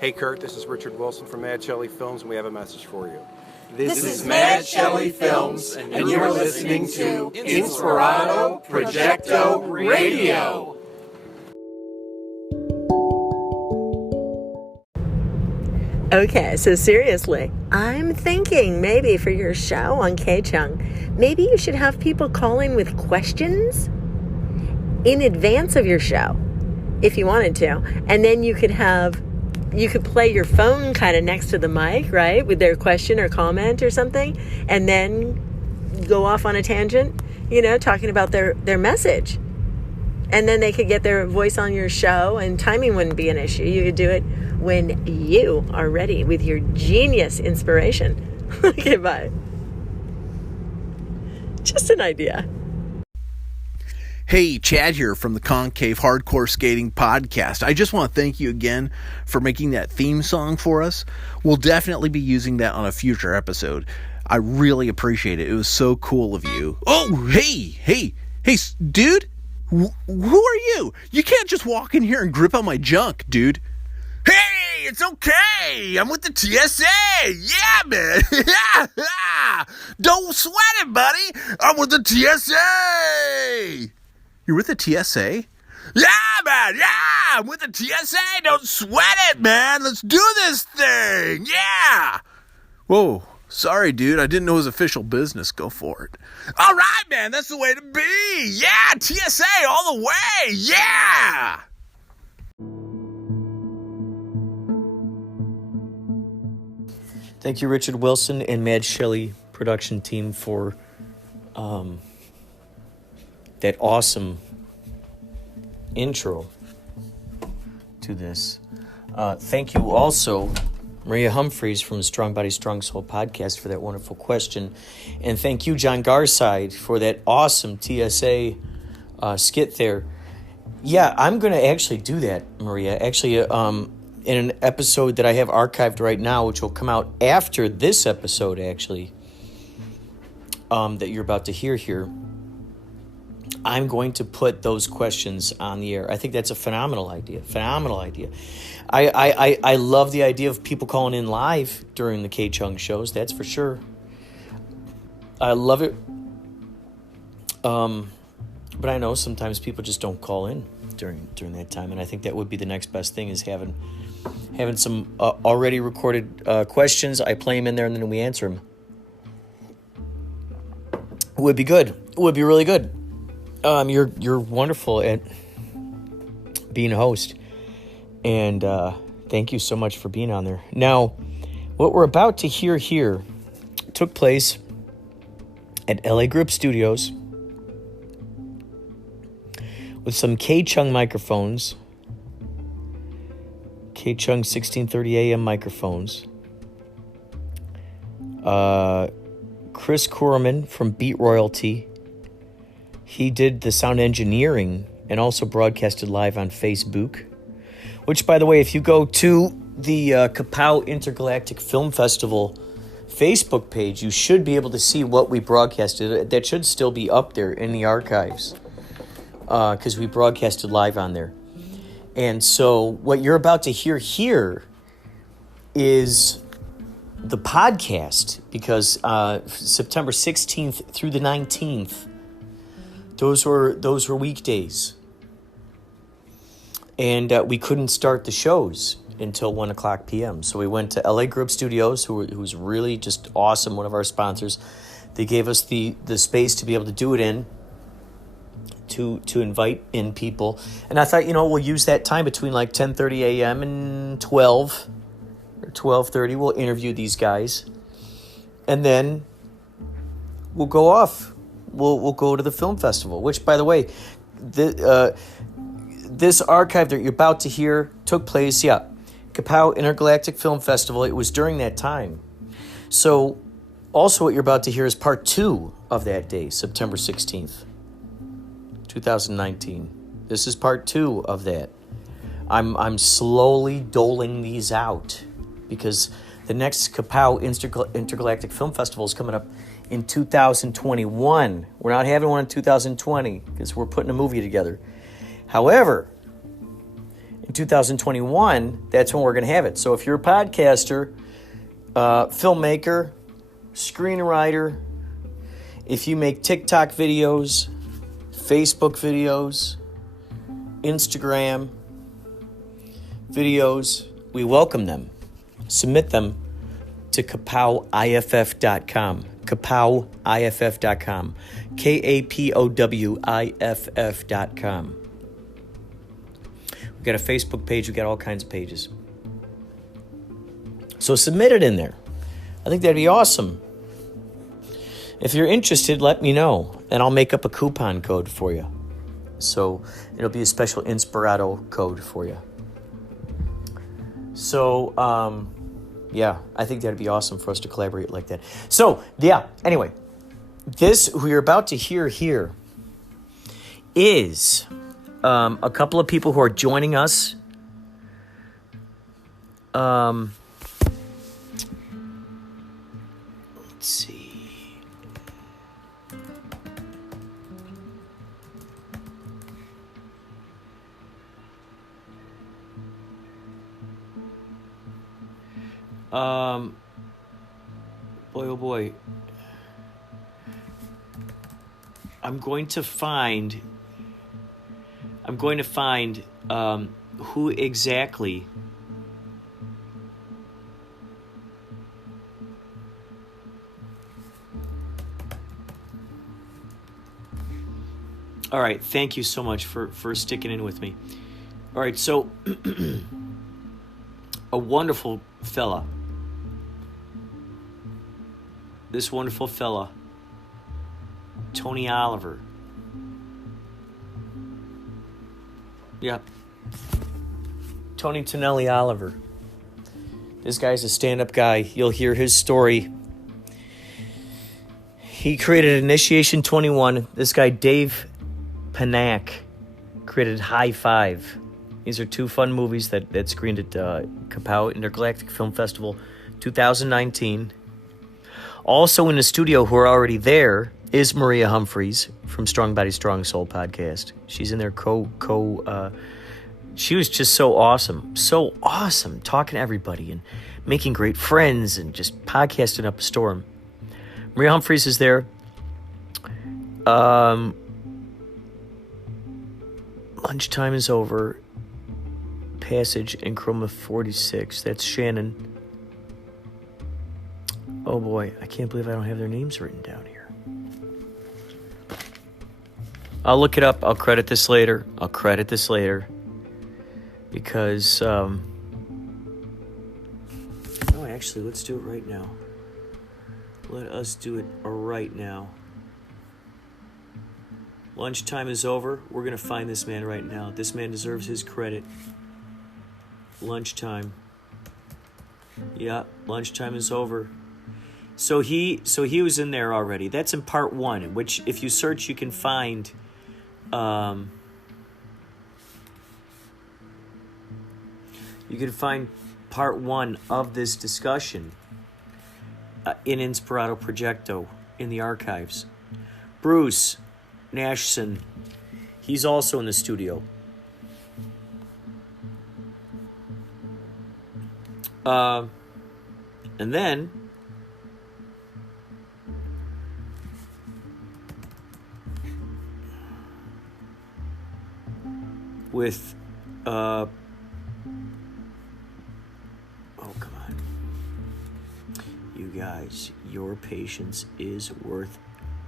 Hey Kurt, this is Richard Wilson from Mad Shelley Films, and we have a message for you. This is Mad Shelley Films, and you're listening to Inspirado, Projecto, Radio. Okay, so seriously, I'm thinking maybe for your show on K-Chung, maybe you should have people call in with questions in advance of your show, if you wanted to. And then you could play your phone kind of next to the mic, right, with their question or comment or something, and then go off on a tangent, talking about their message. And then they could get their voice on your show, and timing wouldn't be an issue. You could do it when you are ready with your genius inspiration. Okay, bye. Just an idea. Hey, Chad here from the Concave Hardcore Skating Podcast. I just want to thank you again for making that theme song for us. We'll definitely be using that on a future episode. I really appreciate it. It was so cool of you. Oh, hey, dude, who are you? You can't just walk in here and grip on my junk, dude. Hey, it's okay. I'm with the TSA. Yeah, man. Don't sweat it, buddy. I'm with the TSA. You're with the TSA? Yeah, man. Yeah, I'm with the TSA. Don't sweat it, man. Let's do this thing. Yeah. Whoa. Sorry, dude. I didn't know it was official business. Go for it. All right, man. That's the way to be. Yeah, TSA all the way. Yeah. Thank you, Richard Wilson and Mad Shelley production team for that awesome intro to this. Thank you also, Maria Humphreys from the Strong Body, Strong Soul podcast for that wonderful question. And thank you, John Garside, for that awesome TSA skit there. Yeah, I'm going to actually do that, Maria. Actually, in an episode that I have archived right now, which will come out after this episode, actually, that you're about to hear here, I'm going to put those questions on the air. I think that's a phenomenal idea. I love the idea of people calling in live during the K-Chung shows, that's for sure. I love it. But I know sometimes people just don't call in during that time, and I think that would be the next best thing, is having some already recorded questions. I play them in there, and then we answer them. It would be good. It would be really good. You're wonderful at being a host, and thank you so much for being on there. Now, what we're about to hear here took place at LA Group Studios with some K-Chung microphones, K-Chung 1630 AM microphones. Chris Koorman from Beat Royalty, he did the sound engineering and also broadcasted live on Facebook, which, by the way, if you go to the KaPow Intergalactic Film Festival Facebook page, you should be able to see what we broadcasted. That should still be up there in the archives, because we broadcasted live on there. And so what you're about to hear here is the podcast, because September 16th through the 19th, those were weekdays. And we couldn't start the shows until 1 o'clock p.m. So we went to LA Group Studios, who's really just awesome, one of our sponsors. They gave us the space to be able to do it in, to invite in people. And I thought, we'll use that time between like 10:30 a.m. and 12 or 12:30. We'll interview these guys. And then we'll go off. We'll go to the film festival, which, by the way, this archive that you're about to hear took place, KaPow Intergalactic Film Festival. It was during that time. So also what you're about to hear is part 2 of that day, September 16th. 2019. This is part 2 of that. I'm slowly doling these out because the next KaPow Intergalactic Film Festival is coming up in 2021. We're not having one in 2020 because we're putting a movie together. However, in 2021, that's when we're going to have it. So if you're a podcaster, filmmaker, screenwriter, if you make TikTok videos, Facebook videos, Instagram videos, we welcome them. Submit them to KaPowIFF.com. KaPowIFF.com. KaPowiff.com. We've got a Facebook page. We've got all kinds of pages. So submit it in there. I think that'd be awesome. If you're interested, let me know, and I'll make up a coupon code for you. So it'll be a special Inspirado code for you. So, yeah, I think that'd be awesome for us to collaborate like that. So, yeah, anyway, this who you're about to hear here is a couple of people who are joining us. Let's see. Boy, oh boy. I'm going to find who exactly All right, thank you so much for sticking in with me. All right, so a wonderful fella. This wonderful fella, Tony Oliver. Yep. Tony Tonelli Oliver. This guy's a stand-up guy. You'll hear his story. He created Initiation 21. This guy, Dave Panak, created High Five. These are two fun movies that screened at KaPow Intergalactic Film Festival 2019. Also in the studio, who are already there, is Maria Humphreys from Strong Body, Strong Soul podcast. She's in there she was just so awesome, talking to everybody and making great friends and just podcasting up a storm. Maria Humphreys is there. Lunchtime is over. Passage and Chroma 46. That's Shannon. Oh boy, I can't believe I don't have their names written down here. I'll look it up. I'll credit this later. Because, actually, let's do it right now. Let us do it right now. Lunchtime is over. We're going to find this man right now. This man deserves his credit. Lunchtime. Yeah, lunchtime is over. So he was in there already. That's in part 1, which if you search, you can find. You can find part 1 of this discussion in Inspirado Projecto in the archives. Bruce Nashson, he's also in the studio. And then with oh, come on. You guys, your patience is worth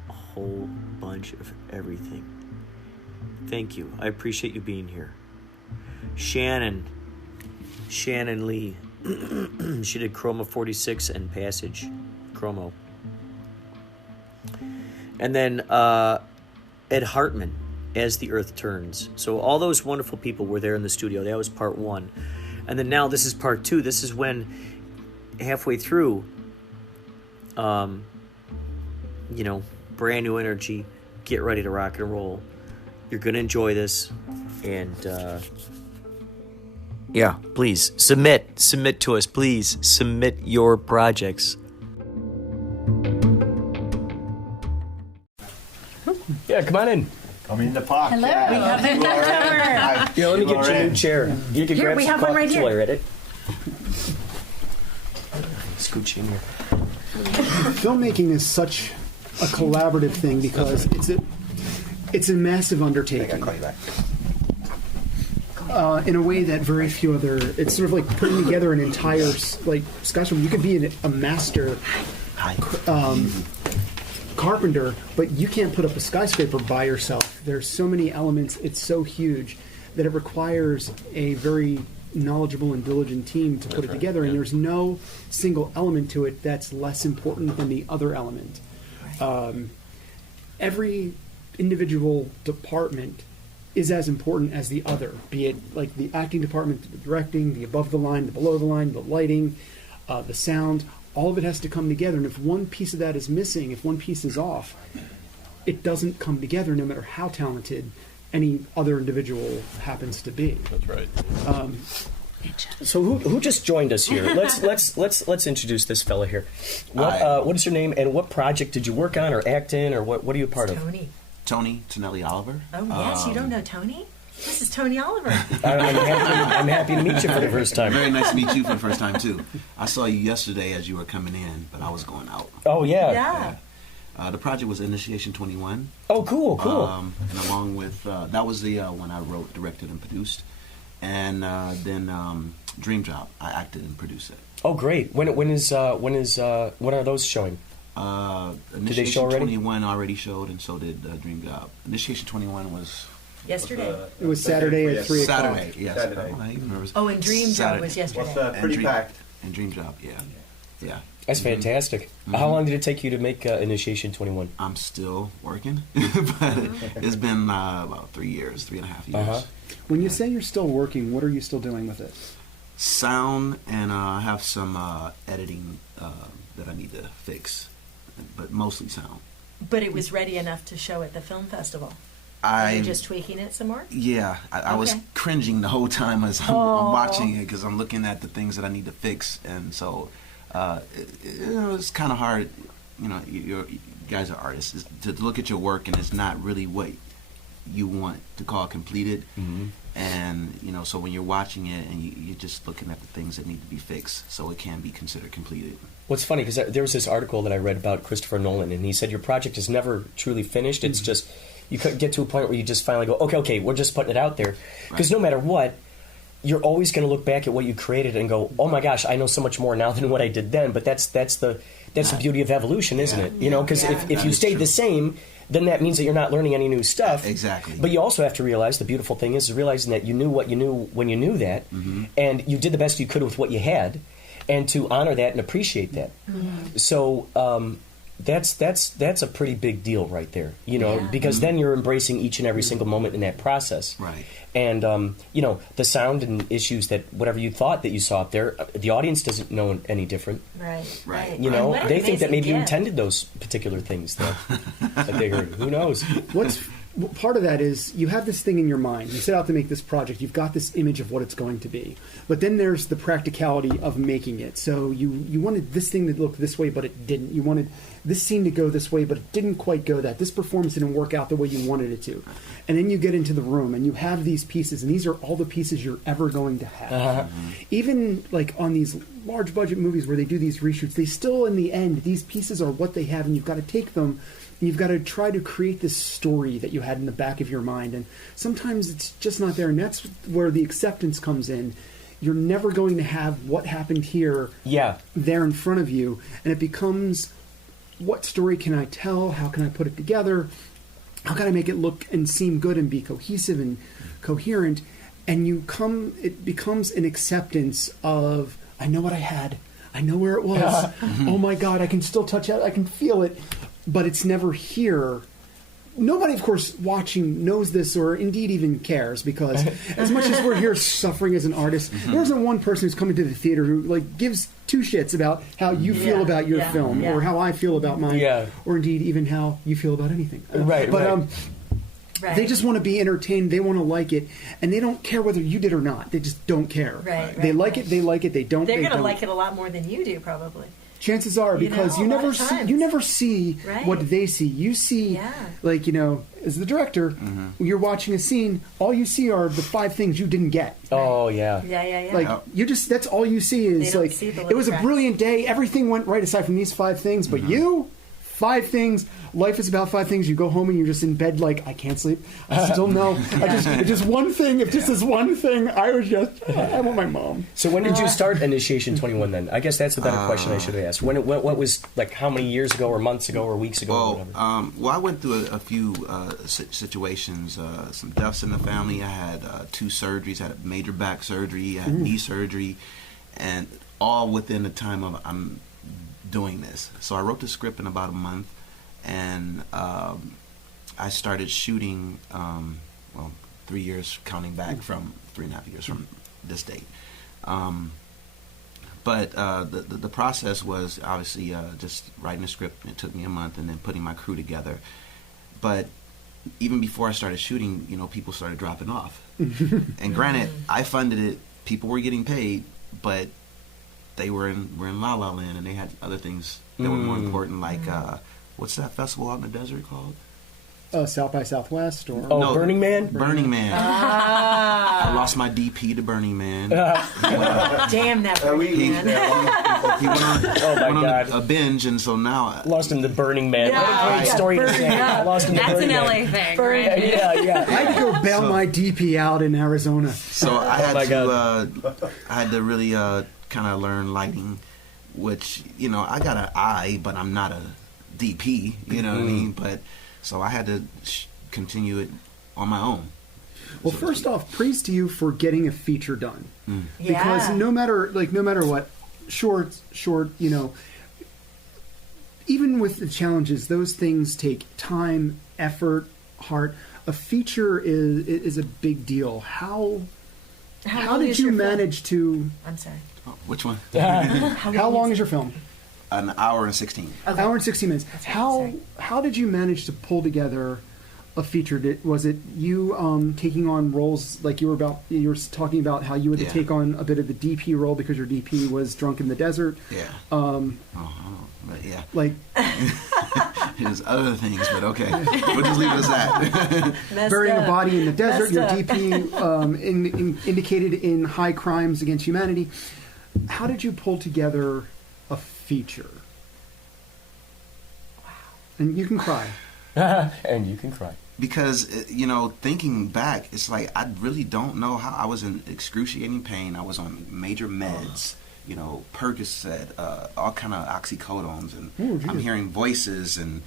a whole bunch of everything. Thank you. I appreciate you being here. Shannon Lee. She did Chroma 46 and Passage. Chromo. And then Ed Hartman as The Earth Turns. So all those wonderful people were there in the studio. That was part 1. And then now this is part 2. This is when halfway through, brand new energy. Get ready to rock and roll. You're going to enjoy this. And, yeah, please submit to us. Please submit your projects. Yeah, come on in. Come in the park. Hello. We have a newcomer. Yeah, let me get you a new chair. You can Here, grab we some have one coffee right here. while you're at it. Scooch in here. Filmmaking is such a collaborative thing because it's a massive undertaking. In a way that very few other. It's sort of like putting together an entire skyscraper. You could be a master carpenter, but you can't put up a skyscraper by yourself. There's so many elements. It's so huge that it requires a very knowledgeable and diligent team to put it together, and there's no single element to it that's less important than the other element. Every individual department is as important as the other, be it like the acting department, the directing, the above the line, the below the line, the lighting, the sound. All of it has to come together, and if one piece of that is missing, if one piece is off, it doesn't come together no matter how talented any other individual happens to be. That's right. So who just joined us here? Let's introduce this fella here. What is your name and what project did you work on or act in or what are you a part of? Tony Tonelli Oliver. Oh yes, you don't know Tony? This is Tony Oliver. I'm happy to meet you for the first time. Very nice to meet you for the first time too. I saw you yesterday as you were coming in, but I was going out. Oh yeah. Yeah. The project was Initiation 21. Oh cool. And along with that was the one I wrote, directed, and produced, and then Dream Job. I acted and produced it. Oh great. When are those showing? Did they show already? 21 already showed, and so did Dream Job. Initiation 21 was yesterday. It was Saturday at 3 o'clock. Saturday, yes. Saturday. Oh, and Dream Job was yesterday. Was pretty packed. And Dream Job, yeah. That's fantastic. Mm-hmm. How long did it take you to make Initiation 21? I'm still working, but it's been about 3 years, 3.5 years. Uh-huh. When you say you're still working, what are you still doing with it? Sound, and I have some editing that I need to fix, but mostly sound. But it was ready enough to show at the film festival. You're just tweaking it some more? Yeah, I was cringing the whole time as I'm watching it because I'm looking at the things that I need to fix, and so it was kind of hard. You know, you guys are artists, to look at your work and it's not really what you want to call completed. Mm-hmm. And you know, so when you're watching it and you're just looking at the things that need to be fixed, so it can be considered completed. What's funny, because there was this article that I read about Christopher Nolan, and he said your project is never truly finished. It's just, you could get to a point where you just finally go, okay, we're just putting it out there. Because no matter what, you're always going to look back at what you created and go, oh my gosh, I know so much more now than what I did then. But that's the beauty of evolution, isn't it? You know, because if you stayed the same, then that means that you're not learning any new stuff. Exactly. But you also have to realize, the beautiful thing is realizing that you knew what you knew when you knew that, and you did the best you could with what you had, and to honor that and appreciate that. Mm-hmm. So that's a pretty big deal right there, you know, because then you're embracing each and every single moment in that process. Right. And, you know, the sound and issues that whatever you thought that you saw up there, the audience doesn't know any different. Right. You know, they think that maybe you intended those particular things that they heard. Who knows? Part of that is you have this thing in your mind. You set out to make this project. You've got this image of what it's going to be. But then there's the practicality of making it. So you wanted this thing to look this way, but it didn't. You wanted this scene to go this way, but it didn't quite go that. This performance didn't work out the way you wanted it to. And then you get into the room and you have these pieces, and these are all the pieces you're ever going to have. Uh-huh. Even like on these large budget movies where they do these reshoots, they still, in the end, these pieces are what they have, and you've got to take them. You've got to try to create this story that you had in the back of your mind. And sometimes it's just not there. And that's where the acceptance comes in. You're never going to have what happened here there in front of you. And it becomes, what story can I tell? How can I put it together? How can I make it look and seem good and be cohesive and coherent? And it becomes an acceptance of, I know what I had. I know where it was. Oh my God, I can still touch it. I can feel it. But it's never here. Nobody, of course, watching knows this or indeed even cares, because as much as we're here suffering as an artist, there isn't one person who's coming to the theater who gives two shits about how you feel about your film or how I feel about mine, or indeed even how you feel about anything. They just want to be entertained. They want to like it, and they don't care whether you did or not. They just don't care. They like it. They like it. They don't. They're going to like it a lot more than you do, probably. Chances are, because a lot of times. you never see Right. what they see. You see, like, as the director, when you're watching a scene, all you see are the 5 things you didn't get. Oh, yeah. Yeah. Like, that's all you see is, They don't like, see the it little was a cracks. brilliant day. Everything went right aside from these 5 things, but you, 5 things. Life is about 5 things. You go home and you're just in bed like, I can't sleep. I still know. It's just one thing. If just this one thing, I want my mom. So when did you start Initiation 21 then? I guess that's a better question I should have asked. What was, like, how many years ago or months ago or weeks ago or whatever? Well, I went through a few situations, some deaths in the family. I had 2 surgeries. I had a major back surgery, I had knee surgery, and all within the time of I'm doing this. So I wrote the script in about a month, and I started shooting, 3 years counting back from 3.5 years from this date. But the process was obviously just writing a script. It took me a month, and then putting my crew together. But even before I started shooting, people started dropping off. And granted, I funded it. People were getting paid, but they were in La La Land, and they had other things that were more important, like what's that festival out in the desert called? South by Southwest, or No, Burning Man? Burning Man. I lost my DP to Burning Man. Damn that Burning Man. He went on, God. a binge, and so now Lost him to Burning Man. What a great story to say. I lost him to That's an Burning LA Man. thing, right? Yeah. I had to go bail my DP out in Arizona. So I had to really kind of learn lighting, which I got an eye, but I'm not a DP. You know what I mean? But so I had to continue it on my own. Well, first off, praise to you for getting a feature done. Because Yeah. no matter what, short, even with the challenges, those things take time, effort, heart. A feature is a big deal. How long did is you your film? manage to? I'm sorry. Oh, which one? How long is your film? An hour and 16. Hour and 60 minutes. How did you manage to pull together a feature? Was it you taking on roles like you were talking about how you had to take on a bit of the DP role because your DP was drunk in the desert? Yeah. But yeah. Like There's other things, but okay. We'll just leave it as that. burying a body in the desert. Your DP indicated in high crimes against humanity. How did you pull together a feature? Wow. And you can cry. And you can cry. Because, thinking back, it's like I really don't know how. I was in excruciating pain. I was on major meds, Percocet, all kind of oxycodones, and I'm hearing voices and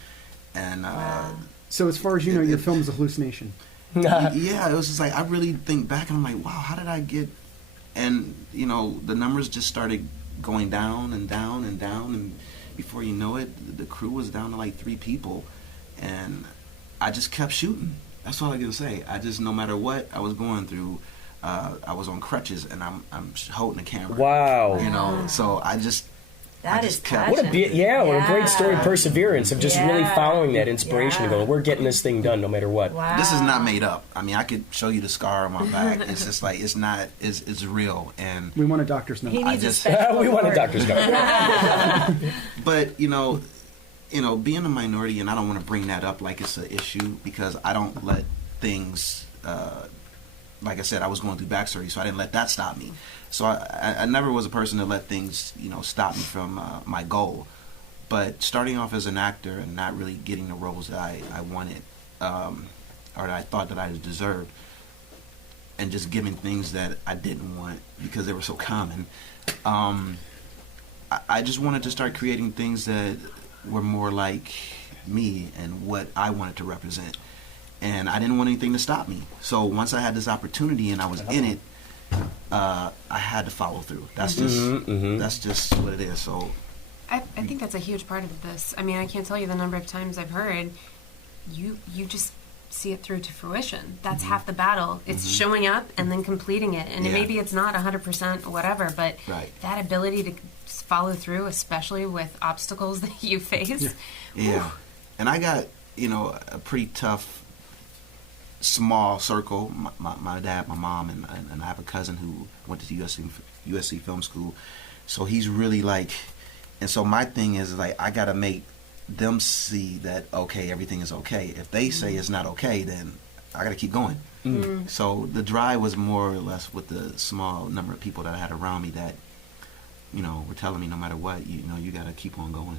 So as far as you know, your film is a hallucination. yeah, it was just like I really think back and I'm like, wow, how did I get? And the numbers just started going down and down and down, and before you know it, the crew was down to like 3 people, and I just kept shooting. That's all I can say. I just, no matter what I was going through, I was on crutches and I'm holding the camera. Wow. So I just. That I is just kept. passion. What a great story of perseverance, of just really following that inspiration and Yeah. going, we're getting this thing done no matter what. Wow. This is not made up. I mean, I could show you the scar on my back. It's just like, it's not, it's real. And We want a doctor's note. He needs just- a special We want a award. doctor's note. But being a minority, and I don't want to bring that up like it's an issue, because I don't let things. Like I said, I was going through back surgery, so I didn't let that stop me. So I never was a person to let things, stop me from my goal. But starting off as an actor and not really getting the roles that I wanted, or that I thought that I deserved, and just giving things that I didn't want because they were so common, I just wanted to start creating things that were more like me and what I wanted to represent. And I didn't want anything to stop me. So once I had this opportunity and I was in it, I had to follow through. That's just that's just what it is. So I think that's a huge part of this. I mean, I can't tell you the number of times I've heard you just see it through to fruition. That's half the battle. It's showing up and then completing it. And maybe it's not 100% or whatever, but that ability to follow through, especially with obstacles that you face. Yeah. And I got, a pretty tough small circle. My dad, my mom, and I have a cousin who went to USC Film School. So he's really like, And so my thing is like I gotta make them see that okay, everything is okay. If they say it's not okay, then I gotta keep going. So the drive was more or less with the small number of people that I had around me that, you know, were telling me no matter what, you know, you gotta keep on going.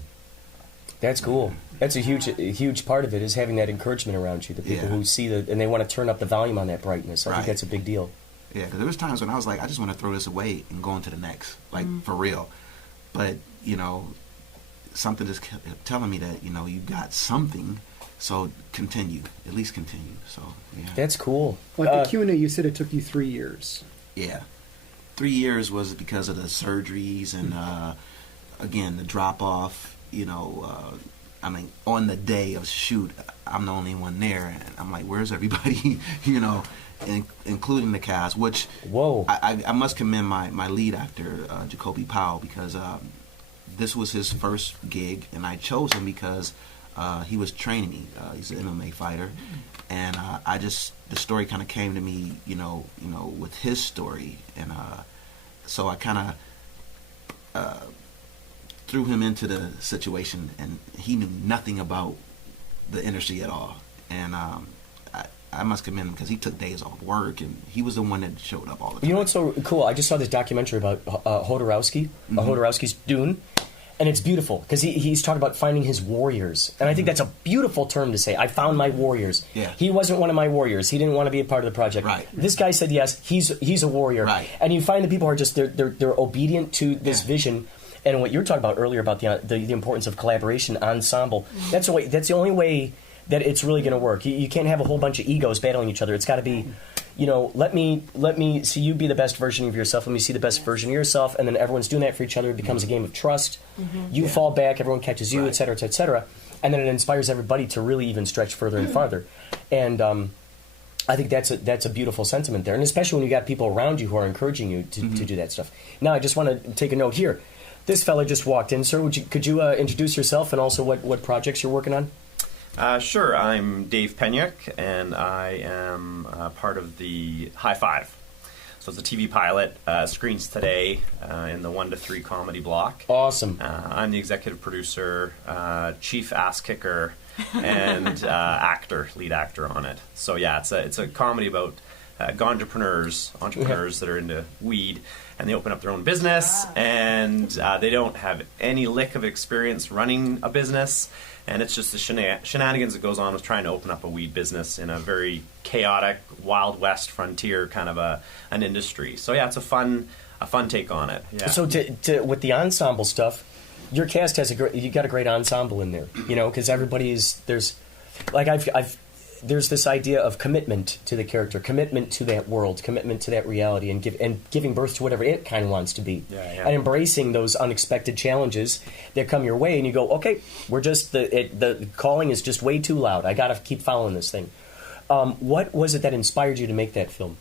That's cool. That's a huge part of it is having that encouragement around you. The people who see and they want to turn up the volume on that brightness. I think that's a big deal. Yeah, because there was times when I was like, I just want to throw this away and go on to the next, like for real. But you know, something just kept telling me that, you know, you got something, so continue, at least continue. So yeah, that's cool. Like the Q&A, you said it took you 3 years. Yeah, 3 years was because of the surgeries and again the drop off. You know, I mean, on the day of shoot, I'm the only one there, and I'm like, where's everybody? You know, including the cast. Which I must commend my lead actor, KaPow, because this was his first gig, and I chose him because he was training me. He's an MMA fighter, and the story kind of came to me, you know, with his story, and so I kind of threw him into the situation, and he knew nothing about the industry at all. And I must commend him because he took days off work, and he was the one that showed up all the time. You know what's so cool? I just saw this documentary about Hodorowski, Hodorowski's Dune, and it's beautiful because he's talking about finding his warriors, and I think that's a beautiful term to say. I found my warriors. Yeah. He wasn't one of my warriors. He didn't want to be a part of the project. Right. This guy said yes. He's a warrior. Right. And you find the people who are just they're obedient to this vision. And what you were talking about earlier about the importance of collaboration, ensemble, that's the only way that it's really going to work. You can't have a whole bunch of egos battling each other. It's got to be, you know, let me see you be the best version of yourself. Let me see the best version of yourself, and then everyone's doing that for each other. It becomes a game of trust. You fall back, everyone catches you, et cetera, et cetera, and then it inspires everybody to really even stretch further and farther. And I think that's a beautiful sentiment there, and especially when you got people around you who are encouraging you to do that stuff. Now, I just want to take a note here. This fella just walked in, sir. Could you introduce yourself and also what projects you're working on? Sure. I'm Dave Penyuk, and I am part of the High Five. So it's a TV pilot, screens today in the 1 to 3 comedy block. Awesome. I'm the executive producer, chief ass kicker, and lead actor on it. So yeah, it's a comedy about entrepreneurs that are into weed, and they open up their own business, and they don't have any lick of experience running a business, and it's just the shenanigans that goes on with trying to open up a weed business in a very chaotic Wild West frontier kind of an industry. So yeah, it's a fun take on it. Yeah. So with the ensemble stuff, your cast has you got a great ensemble in there, you know, because there's this idea of commitment to the character, commitment to that world, commitment to that reality, and giving birth to whatever it kind of wants to be, and embracing those unexpected challenges that come your way. And you go, okay, the calling is just way too loud. I got to keep following this thing. What was it that inspired you to make that film?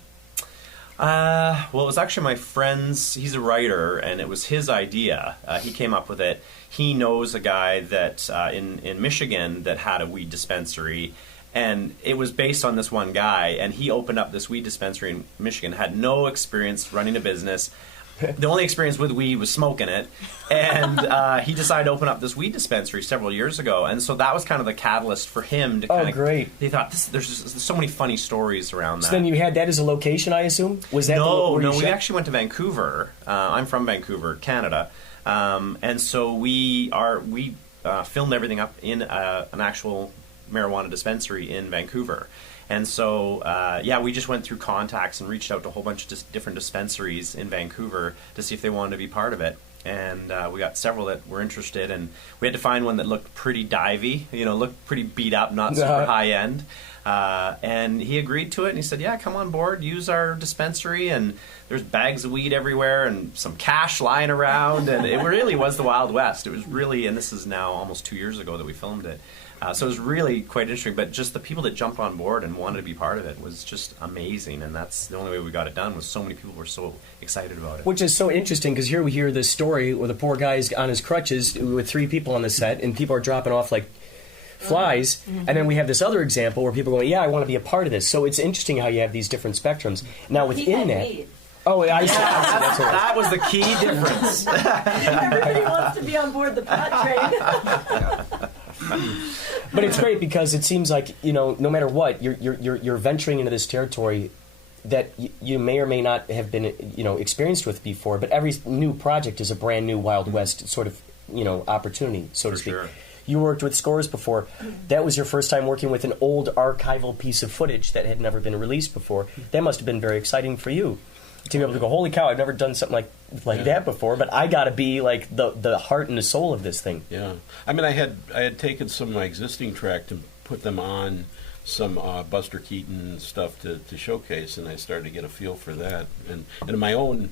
Well, it was actually my friend's. He's a writer, and it was his idea. He came up with it. He knows a guy that in Michigan that had a weed dispensary. And it was based on this one guy, and he opened up this weed dispensary in Michigan, had no experience running a business. The only experience with weed was smoking it. And he decided to open up this weed dispensary several years ago. And so that was kind of the catalyst for him to kind of... great. He thought, there's so many funny stories around that. So then you had that as a location, I assume? Was that No, we actually went to Vancouver. I'm from Vancouver, Canada. And so we filmed everything up in an actual marijuana dispensary in Vancouver. And so, we just went through contacts and reached out to a whole bunch of different dispensaries in Vancouver to see if they wanted to be part of it. And we got several that were interested, and we had to find one that looked pretty divey, looked pretty beat up, not super high end. And he agreed to it, and he said, yeah, come on board, use our dispensary, and there's bags of weed everywhere and some cash lying around, and it really was the Wild West. It was really, and this is now almost 2 years ago that we filmed it. So it was really quite interesting, but just the people that jumped on board and wanted to be part of it was just amazing, and that's the only way we got it done, was so many people were so excited about it. Which is so interesting, because here we hear this story where the poor guy's on his crutches with 3 people on the set, and people are dropping off like flies, and then we have this other example where people are going, yeah, I want to be a part of this. So it's interesting how you have these different spectrums. Now within that... Oh, I see. That's what That was the key difference. Everybody wants to be on board the pot train. But it's great because it seems like, no matter what, you're venturing into this territory that you may or may not have been, experienced with before. But every new project is a brand new Wild West sort of, opportunity, so to speak. Sure. You worked with scores before. That was your first time working with an old archival piece of footage that had never been released before. That must have been very exciting for you to be able to go, holy cow, I've never done something like that before, but I got to be like the heart and the soul of this thing. Yeah. I mean, I had taken some of my existing track to put them on some Buster Keaton stuff to showcase, and I started to get a feel for that. And in my own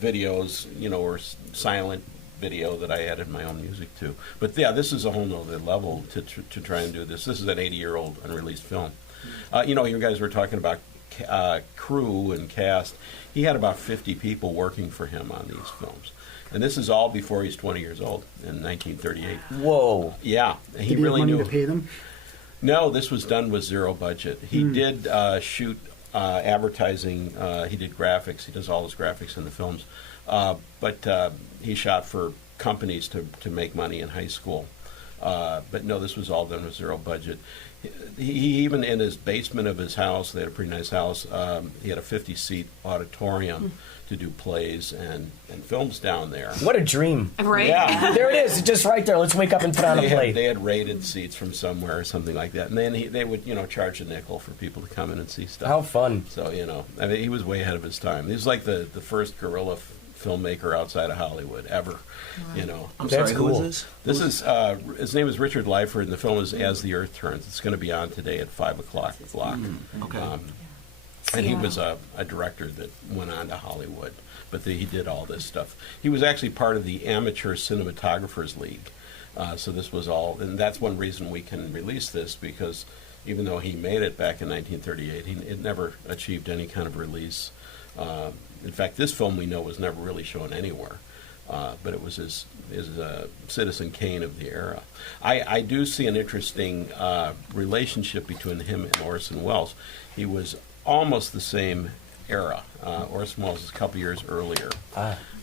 videos, or silent video that I added my own music to. But yeah, this is a whole nother level to try and do this. This is an 80-year-old unreleased film. You guys were talking about crew and cast. He had about 50 people working for him on these films. And this is all before he's 20 years old in 1938. Whoa. Yeah. Did he really have money to pay them? No, this was done with zero budget. He did shoot advertising. He did graphics. He does all his graphics in the films. But he shot for companies to make money in high school. But no, this was all done with zero budget. He even in his basement of his house, they had a pretty nice house, he had a 50-seat auditorium to do plays and films down there. What a dream. Right? Yeah. There it is, just right there. Let's wake up and put on a play. They had rated seats from somewhere or something like that. And then they would, charge a nickel for people to come in and see stuff. How fun. So, I mean, he was way ahead of his time. He was like the first guerrilla filmmaker outside of Hollywood ever. I'm That's sorry, cool. who is this? This is his name is Richard Lyford, and the film is As the Earth Turns. It's going to be on today at 5:00 block. Okay. And he was a director that went on to Hollywood, but he did all this stuff. He was actually part of the Amateur Cinematographers League. So this was all, and that's one reason we can release this, because even though he made it back in 1938, it never achieved any kind of release. In fact, this film we know was never really shown anywhere, but it was his Citizen Kane of the era. I do see an interesting relationship between him and Orson Welles. He was almost the same era. Orson Welles is a couple years earlier.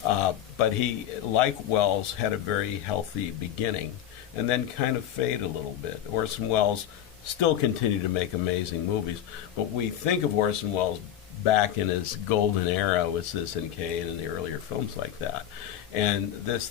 But he, like Welles, had a very healthy beginning and then kind of fade a little bit. Orson Welles still continued to make amazing movies, but we think of Orson Welles back in his golden era with Citizen Kane and the earlier films like that. And this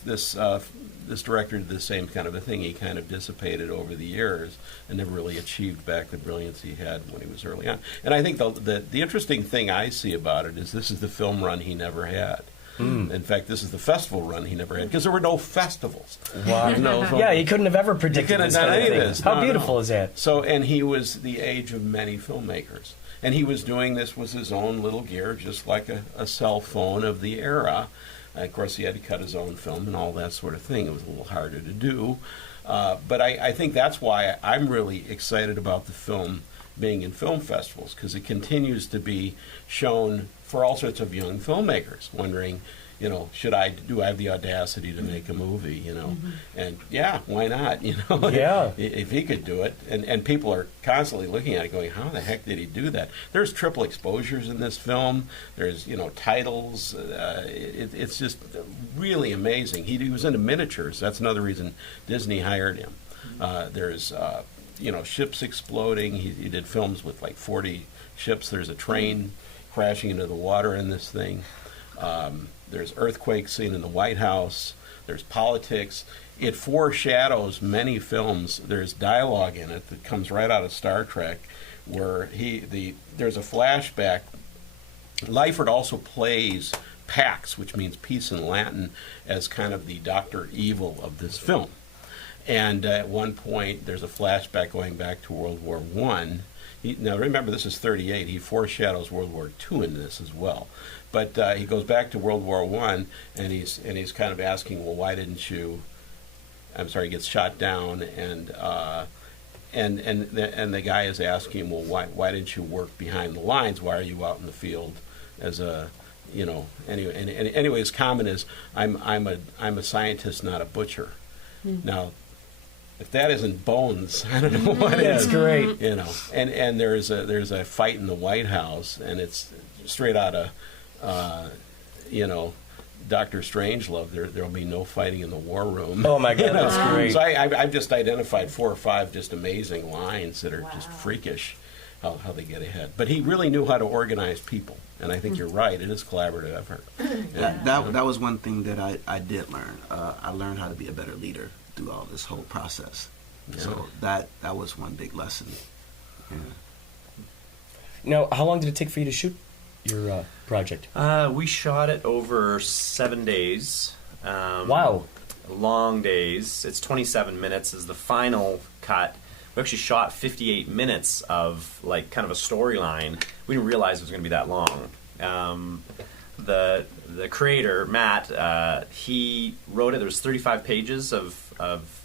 director did the same kind of a thing. He kind of dissipated over the years and never really achieved back the brilliance he had when he was early on. And I think the interesting thing I see about it is this is the film run he never had. In fact, this is the festival run he never had, because there were no festivals. Wow. Yeah, he couldn't have ever predicted this kind of thing. How beautiful is that? So, and he was the age of many filmmakers. And he was doing this with his own little gear, just like a cell phone of the era. Of course, he had to cut his own film and all that sort of thing. It was a little harder to do. But I think that's why I'm really excited about the film being in film festivals, because it continues to be shown for all sorts of young filmmakers, wondering, do I have the audacity to make a movie, And yeah, why not, Yeah. If he could do it. And people are constantly looking at it going, how the heck did he do that? There's triple exposures in this film. There's, titles. It's just really amazing. He was into miniatures. That's another reason Disney hired him. There's, ships exploding. He did films with like 40 ships. There's a train crashing into the water in this thing. There's earthquakes seen in the White House. There's politics. It foreshadows many films. There's dialogue in it that comes right out of Star Trek, where there's a flashback. Lyford also plays Pax, which means peace in Latin, as kind of the Dr. Evil of this film. And at one point, there's a flashback going back to World War I. Now, remember, this is 38. He foreshadows World War II in this as well. But he goes back to World War I, and he's kind of asking, well, why didn't you? I'm sorry, he gets shot down, and the guy is asking him, well, why didn't you work behind the lines? Why are you out in the field as a Anyway, his comment is, I'm a scientist, not a butcher. Now, if that isn't Bones, I don't know what is. That's great. And there's a fight in the White House, and it's straight out of Dr. Strangelove, there'll be no fighting in the war room. Oh my God, that's great. So I've just identified 4 or 5 just amazing lines that are just freakish, how they get ahead. But he really knew how to organize people, and I think you're right. It is collaborative effort. That was one thing that I did learn. I learned how to be a better leader through all this whole process. Yeah. So that was one big lesson. Yeah. Now, how long did it take for you to shoot your project? We shot it over 7 days. Wow. Long days. It's 27 minutes is the final cut. We actually shot 58 minutes of kind of a storyline. We didn't realize it was going to be that long. The creator, Matt, he wrote it. There was 35 pages of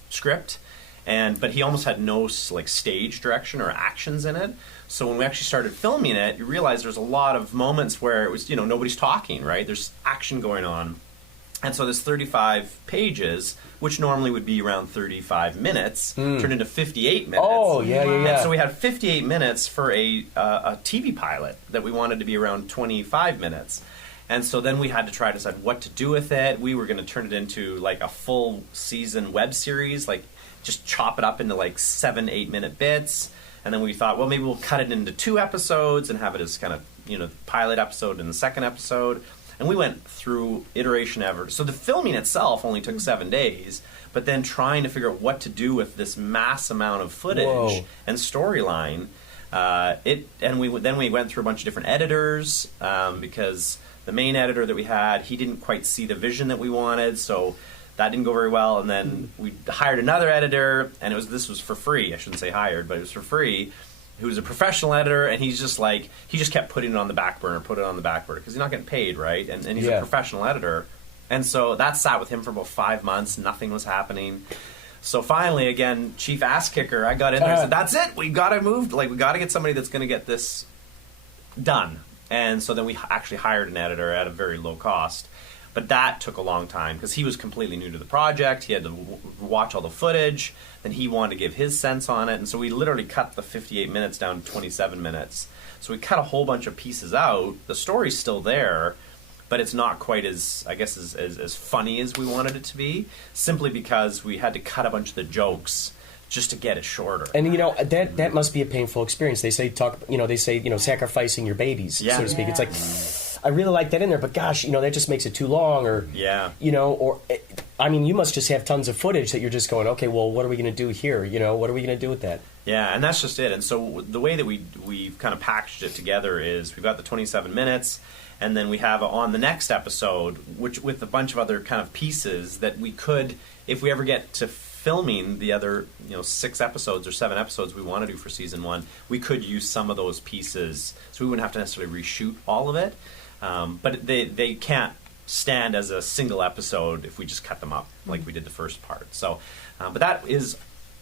script, but he almost had no stage direction or actions in it. So when we actually started filming it, you realize there's a lot of moments where it was, nobody's talking, right? There's action going on. And so this 35 pages, which normally would be around 35 minutes, turned into 58 minutes. Oh, yeah. And so we had 58 minutes for a TV pilot that we wanted to be around 25 minutes. And so then we had to try to decide what to do with it. We were going to turn it into a full season web series, just chop it up into 7-8 minute bits. And then we thought, well, maybe we'll cut it into 2 episodes and have it as kind of, the pilot episode and the second episode. And we went through iteration ever. So the filming itself only took 7 days, but then trying to figure out what to do with this mass amount of footage and storyline. Then we went through a bunch of different editors because the main editor that we had, he didn't quite see the vision that we wanted, so that didn't go very well. And then we hired another editor, and this was for free. I shouldn't say hired, but it was for free. Who was a professional editor, and he's just he just kept putting it on the back burner, because he's not getting paid, right? And he's a professional editor. And so that sat with him for about 5 months. Nothing was happening. So finally, again, chief ass kicker, I got in there and said, that's it. We got to move. We got to get somebody that's going to get this done. And so then we actually hired an editor at a very low cost. But that took a long time because he was completely new to the project. He had to watch all the footage. Then he wanted to give his sense on it. And so we literally cut the 58 minutes down to 27 minutes. So we cut a whole bunch of pieces out. The story's still there, but it's not quite as funny as we wanted it to be, simply because we had to cut a bunch of the jokes just to get it shorter. And that must be a painful experience. They say sacrificing your babies, so to speak. It's I really like that in there, but gosh, that just makes it too long, you must just have tons of footage that you're just going, okay, well, what are we going to do here? What are we going to do with that? Yeah, and that's just it. And so the way that we've kind of packaged it together is we've got the 27 minutes, and then we have on the next episode, which with a bunch of other kind of pieces that we could, if we ever get to filming the other 6 episodes or 7 episodes we want to do for season 1, we could use some of those pieces, so we wouldn't have to necessarily reshoot all of it. But they can't stand as a single episode if we just cut them up like we did the first part. So, but that is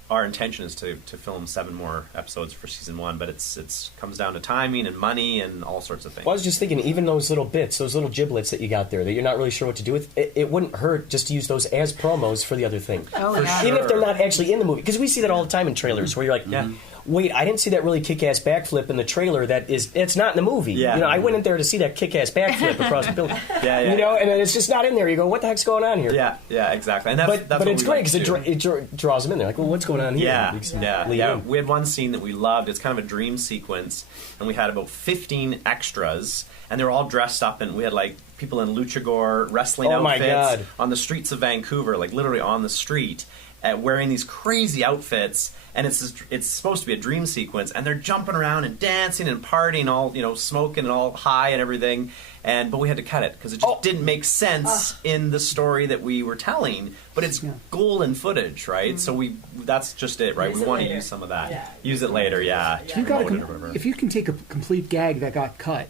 our intention, is to film 7 more episodes for season 1. But it's comes down to timing and money and all sorts of things. Well, I was just thinking, even those little bits, those little giblets that you got there that you're not really sure what to do with, it wouldn't hurt just to use those as promos for the other thing. Oh, yeah. Even if they're not actually in the movie, because we see that all the time in trailers where you're like, wait, I didn't see that really kick-ass backflip in the trailer. It's not in the movie. Yeah. I went in there to see that kick-ass backflip across the building. And then it's just not in there. You go, what the heck's going on here? Yeah, exactly. And that's but it's great because it draws them in there. Like, well, what's going on here? Yeah. We had one scene that we loved. It's kind of a dream sequence, and we had about 15 extras, and they were all dressed up, and we had people in luchador wrestling outfits on the streets of Vancouver, literally on the street, wearing these crazy outfits. And it's supposed to be a dream sequence, and they're jumping around and dancing and partying, all smoking and all high and everything. But we had to cut it because it just didn't make sense in the story that we were telling. But it's golden footage, right? So that's just it, right? We want to use some of that. Yeah. Use it later, If you can take a complete gag that got cut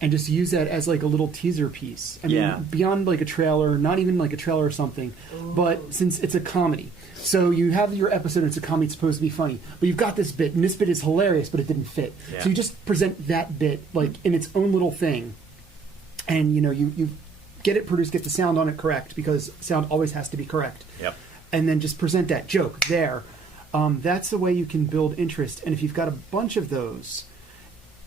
and just use that as a little teaser piece. I mean, beyond a trailer, not even a trailer or something, but since it's a comedy. So you have your episode, and it's a comedy, it's supposed to be funny. But you've got this bit, and this bit is hilarious, but it didn't fit. Yeah. So you just present that bit, in its own little thing. And, you get it produced, get the sound on it correct, because sound always has to be correct. Yep. And then just present that joke there. That's the way you can build interest. And if you've got a bunch of those,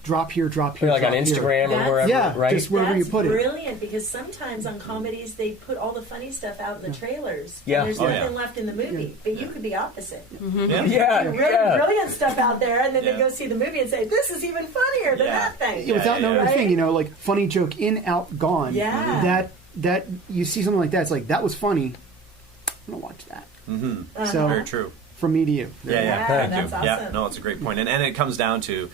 drop here, Like drop on here. Instagram or That's- wherever, Yeah, right? just wherever you put it. Brilliant, because sometimes on comedies they put all the funny stuff out in the trailers. Yeah. And there's Oh, nothing yeah. left in the movie. But you could be opposite. Yeah. Yeah, Really yeah. brilliant stuff out there, and then Yeah. they go see the movie and say, "This is even funnier than Yeah. that thing." Yeah, without knowing yeah. the thing, like funny joke in, out, gone. Yeah. That you see something like that, it's like that was funny. I'm gonna watch that. Mm-hmm. So Very true. from me to you. Yeah, Thank thank that's you. Yeah, awesome. no, it's a great point, and it comes down to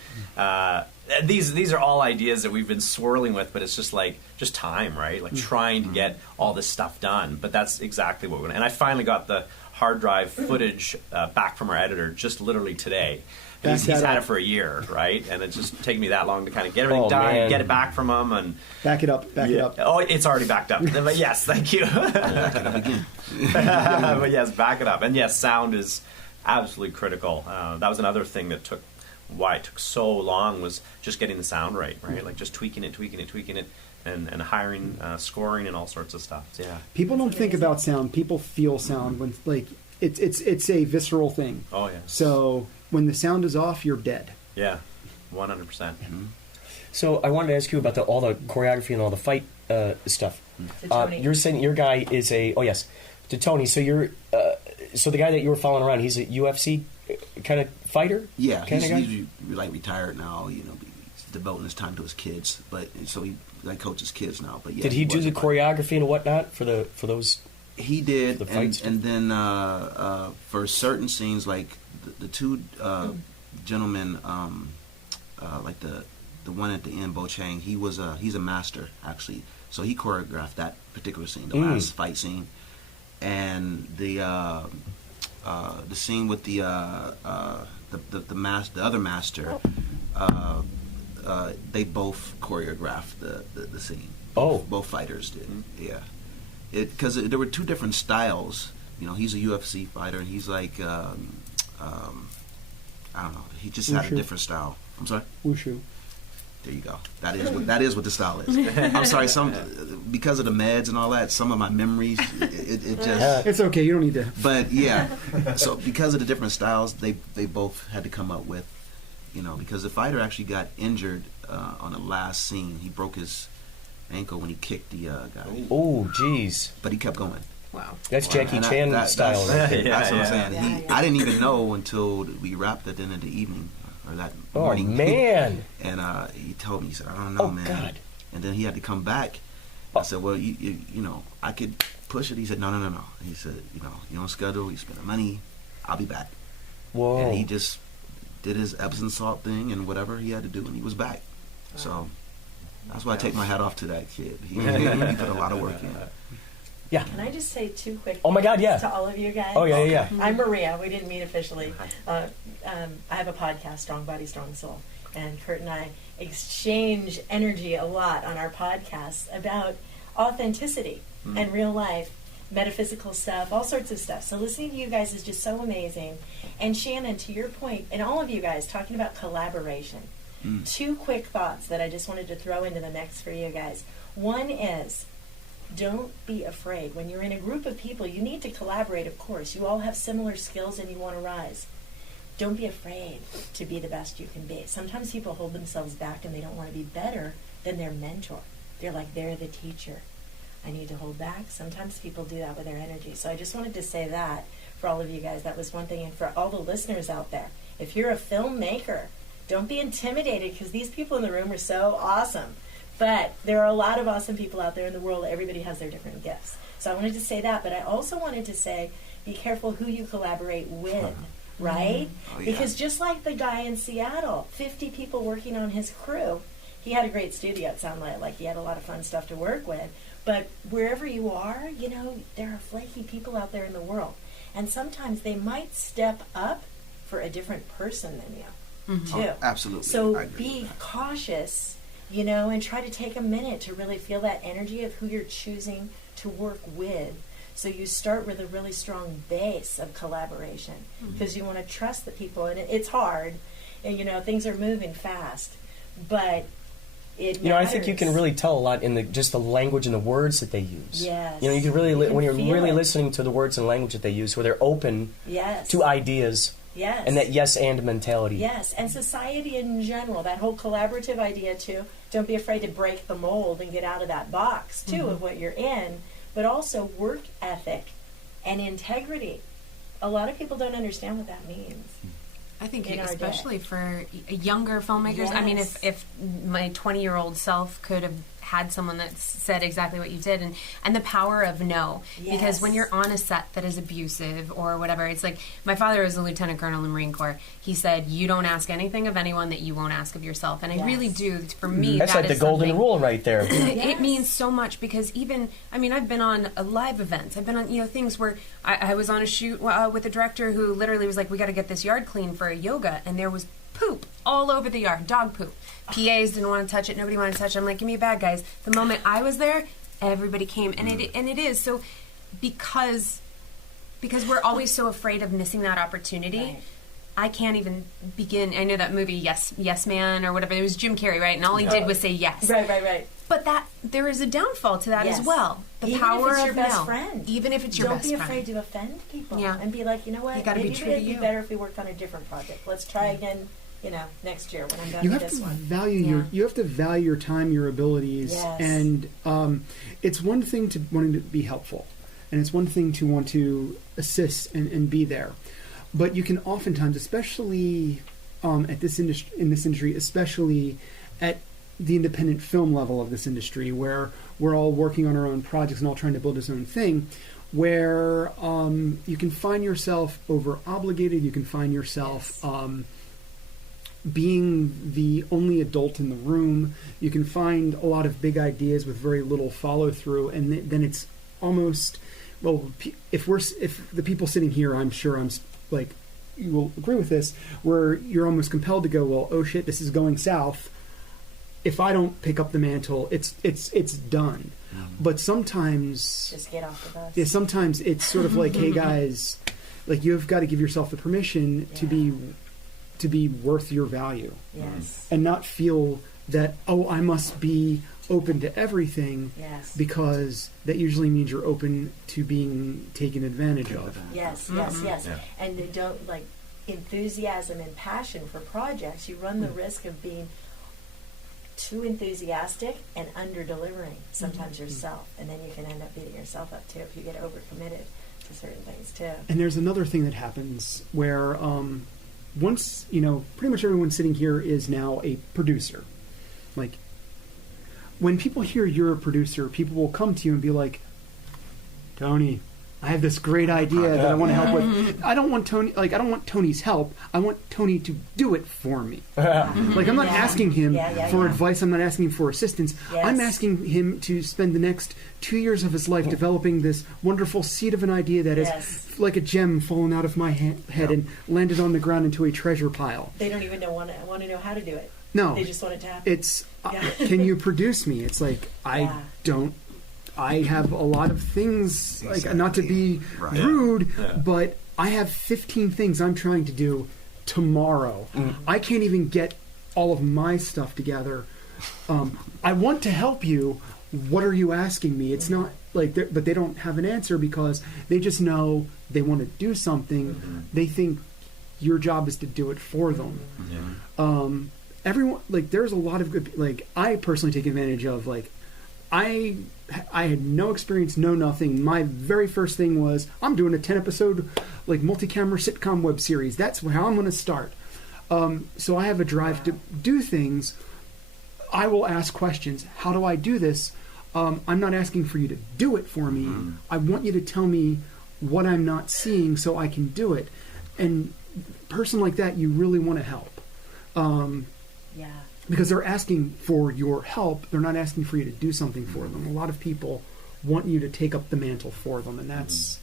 these are all ideas that we've been swirling with, but it's just time, right? Like trying to get all this stuff done. But that's exactly what we're gonna. And I finally got the hard drive footage back from our editor just literally today. He's had it for a year, right? And it's just taken me that long to kind of get everything done, man. get it back from him, and Back it up. Back it up. oh, it's already backed up. But yes, thank you. Back it up again. But yes, back it up. And yes, sound is absolutely critical. That was another thing that why it took so long was just getting the sound right? Like just tweaking it, and hiring, scoring, and all sorts of stuff. Yeah. People don't think about sound. People feel sound when it's a visceral thing. Oh yeah. So when the sound is off, you're dead. Yeah. 100%. So I wanted to ask you about all the choreography and all the fight stuff. To Tony. You're saying your guy is to Tony. So you're so the guy that you were following around, he's a UFC kind of fighter. Yeah, kind of guy. he's like retired now. He's devoting his time to his kids, but so he coaches kids now. But yeah, Did he do the was a fighter. choreography and whatnot for those? He did, the fights? and then for certain scenes, like the two gentlemen, like the one at the end, Bo Chang, he's a master actually. So he choreographed that particular scene, the last fight scene, and the scene with the other master. They both choreographed the scene. Both fighters did. Yeah. Because there were two different styles. He's a UFC fighter, and he's like, I don't know. He just had a different style. I'm sorry. Wushu. There you go. That is what the style is. I'm sorry. Because of the meds and all that, some of my memories, it just. It's okay. You don't need to. But yeah, so because of the different styles, they both had to come up with, because the fighter actually got injured on the last scene. He broke his ankle when he kicked the guy. Oh, jeez. But he kept going. Wow. That's Jackie Chan style. That's, Right? that's what I'm saying. Yeah. I didn't even know until we wrapped at the end of the evening or that Oh morning. man. And he told me, he said, I don't know, Oh, man. God. And then he had to come back. I said, well, you I could push it. He said, no. He said, you're on schedule. You spend the money. I'll be back. Whoa. And he just did his Epsom salt thing and whatever he had to do, and he was back. So that's why I take my hat off to that kid. He put a lot of work in. Yeah. Can I just say two quick Oh my God, yeah. things to all of you guys? Oh yeah. I'm Maria. We didn't meet officially. I have a podcast, Strong Body, Strong Soul. And Kurt and I exchange energy a lot on our podcasts about authenticity and real life, metaphysical stuff, all sorts of stuff. So listening to you guys is just so amazing. And Shannon, to your point, and all of you guys talking about collaboration, two quick thoughts that I just wanted to throw into the mix for you guys. One is, don't be afraid. When you're in a group of people, you need to collaborate, of course. You all have similar skills and you want to rise. Don't be afraid to be the best you can be. Sometimes people hold themselves back and they don't want to be better than their mentor. They're like, they're the teacher. I need to hold back. Sometimes people do that with their energy. So I just wanted to say that for all of you guys. That was one thing. And for all the listeners out there, if you're a filmmaker, don't be intimidated because these people in the room are so awesome. But there are a lot of awesome people out there in the world. Everybody has their different gifts. So I wanted to say that, but I also wanted to say, be careful who you collaborate with, right? Oh, yeah. Because just like the guy in Seattle, 50 people working on his crew, he had a great studio. It sounded like he had a lot of fun stuff to work with. But wherever you are, there are flaky people out there in the world. And sometimes they might step up for a different person than you, too. Oh, absolutely. So I agree be with that. cautious, and try to take a minute to really feel that energy of who you're choosing to work with. So you start with a really strong base of collaboration because you want to trust the people. And it's hard, and things are moving fast, but it matters. I think you can really tell a lot in just the language and the words that they use. Yes. You can really, You can when you're feel really it. listening to the words and language that they use, where they're open Yes. to ideas Yes. And that yes and mentality. Yes, and society in general, that whole collaborative idea too. Don't be afraid to break the mold and get out of that box too of what you're in, but also work ethic and integrity. A lot of people don't understand what that means. I think in our especially day. for younger filmmakers. I mean, Yes. if my 20-year-old self could have had someone that said exactly what you did, and the power of no. Because Yes. when you're on a set that is abusive or whatever, it's like, my father was a lieutenant colonel in the Marine Corps. He said, you don't ask anything of anyone that you won't ask of yourself. And I really do. For me, That's that like the is golden something- rule right there. It means so much, because even, I mean, I've been on live events. I've been on, things where I was on a shoot with a director who literally was like, we got to get this yard clean for a yoga, and there was poop all over the yard, dog poop. PAs didn't want to touch it. Nobody wanted to touch it. I'm like, give me a bag, guys. The moment I was there, everybody came, and it is so because we're always so afraid of missing that opportunity. Right. I can't even begin. I know that movie, Yes Man or whatever. It was Jim Carrey, right? And all he did was say yes. Right. But there is a downfall to that Yes. as well. The Even power if it's your of best no. friend. Even if it's your Don't best be friend. afraid to offend people. Yeah. And be like, you know what? You gotta be Maybe true to it'd be you. better if we worked on a different project. Let's try again, next year when I'm done You with have this to one. value you have to value your time, your abilities, Yes. and it's one thing to wanting to be helpful, and it's one thing to want to assist and be there, but you can oftentimes, especially at this industry, especially at the independent film level of this industry, where we're all working on our own projects and all trying to build our own thing, where you can find yourself over obligated, you can find yourself being the only adult in the room. You can find a lot of big ideas with very little follow through, and then it's almost, well, if the people sitting here, I'm sure like, you will agree with this, where you're almost compelled to go, well, oh shit, this is going south. If I don't pick up the mantle, it's done. But sometimes, Just get off the bus. yeah, sometimes it's sort of like, hey guys, like, you've got to give yourself the permission to be worth your value. Yes. And not feel that, oh, I must be open to everything. Yes. Because that usually means you're open to being taken advantage of. Yes. Yeah. And they don't, like, enthusiasm and passion for projects. You run the risk of being too enthusiastic and under-delivering sometimes yourself. And then you can end up beating yourself up, too, if you get over-committed to certain things, too. And there's another thing that happens where once, pretty much everyone sitting here is now a producer. Like, when people hear you're a producer, people will come to you and be like, Tony, I have this great idea that I want to help with. I don't want Tony's help. I want Tony to do it for me. Like, I'm not asking him for advice. I'm not asking him for assistance. Yes. I'm asking him to spend the next 2 years of his life developing this wonderful seed of an idea that is like a gem fallen out of my head and landed on the ground into a treasure pile. They don't even want to know how to do it. No. They just want it to happen. It's, can you produce me? It's like, I have a lot of things, like, not to be rude, but I have 15 things I'm trying to do tomorrow. I can't even get all of my stuff together. I want to help you. What are you asking me? It's not like, but they don't have an answer because they just know they want to do something. They think your job is to do it for them. Everyone, like, there's a lot of good, like, I personally take advantage of, like, I had no experience, no nothing. My very first thing was, I'm doing a 10-episode, like, multi-camera sitcom web series. That's how I'm going to start. So I have a drive to do things. I will ask questions. How do I do this? I'm not asking for you to do it for me. I want you to tell me what I'm not seeing so I can do it. And a person like that, you really want to help. Because they're asking for your help. They're not asking for you to do something for them. A lot of people want you to take up the mantle for them, and that's,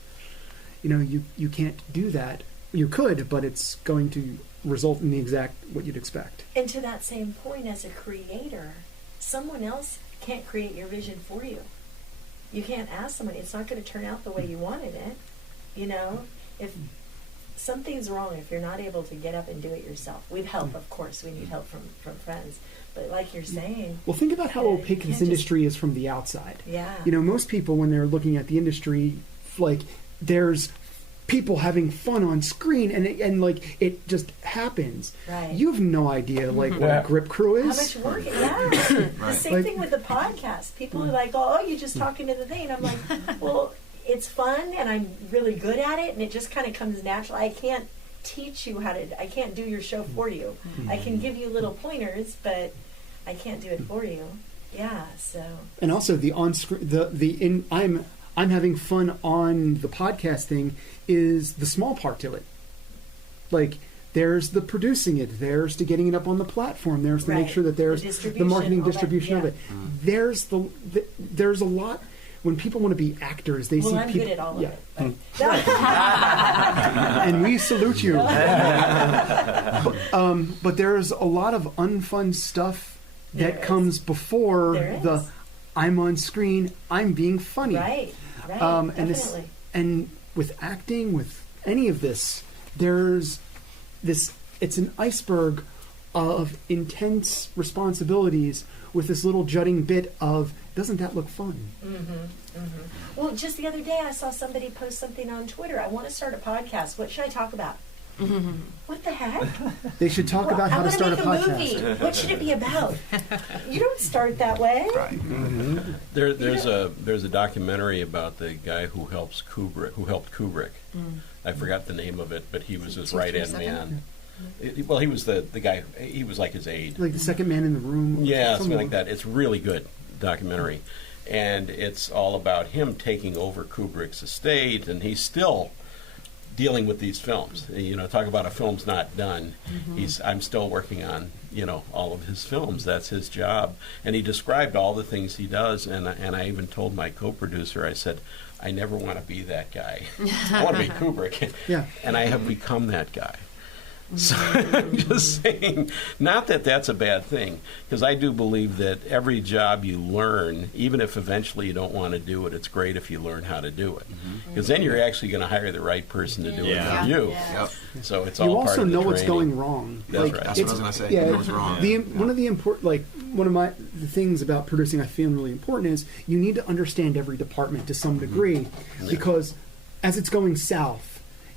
you can't do that. You could, but it's going to result in the exact what you'd expect. And to that same point, as a creator, someone else can't create your vision for you. You can't ask somebody. It's not going to turn out the way you wanted it. If something's wrong, if you're not able to get up and do it yourself. With help, of course. We need help from friends. But like you're saying... Well, think about how opaque this industry is from the outside. Yeah. Most people, when they're looking at the industry, like, there's people having fun on screen, and it just happens. Right. You have no idea what a grip crew is. How much work? Yeah. The same thing with the podcast. People are like, "Oh, you're just talking to the thing," and I'm like, "Well, it's fun, and I'm really good at it, and it just kind of comes natural. I can't teach you I can't do your show for you. I can give you little pointers, but I can't do it for you." Yeah. So. And also the on-screen, I'm having fun on the podcast thing is the small part to it. Like, there's the producing it, there's the getting it up on the platform, there's to make sure that there's the marketing distribution of it. There's there's a lot. When people want to be actors, they see I'm people. Good at all of it. And we salute you. But there's a lot of unfun stuff that comes before the I'm on screen, I'm being funny. Right. Definitely. And with acting, with any of this, there's this, it's an iceberg of intense responsibilities with this little jutting bit of, doesn't that look fun? Well, just the other day I saw somebody post something on Twitter. I want to start a podcast. What should I talk about? What the heck? They should talk about how to start a podcast. Movie. What should it be about? You don't start that way. Right. There's a documentary about the guy who helped Kubrick. I forgot the name of it, but he was his right-hand man. Well, he was the guy. He was like his aide, like the second man in the room. Yeah, something like that. It's really good documentary, and it's all about him taking over Kubrick's estate, and he's still dealing with these films. Talk about a film's not done. I'm still working on all of his films. That's his job, and he described all the things he does. And I even told my co-producer, I said, I never want to be that guy. I want to be Kubrick. Yeah, and I have become that guy. So I'm just saying, not that that's a bad thing, because I do believe that every job you learn, even if eventually you don't want to do it, it's great if you learn how to do it, because then you're actually going to hire the right person to do it for you. Yep. So it's all you part also of the know what's training. going wrong. That's right. That's what I was going to say. Yeah, you know what's wrong. One of the important, one of the things about producing I feel really important is you need to understand every department to some degree, because as it's going south,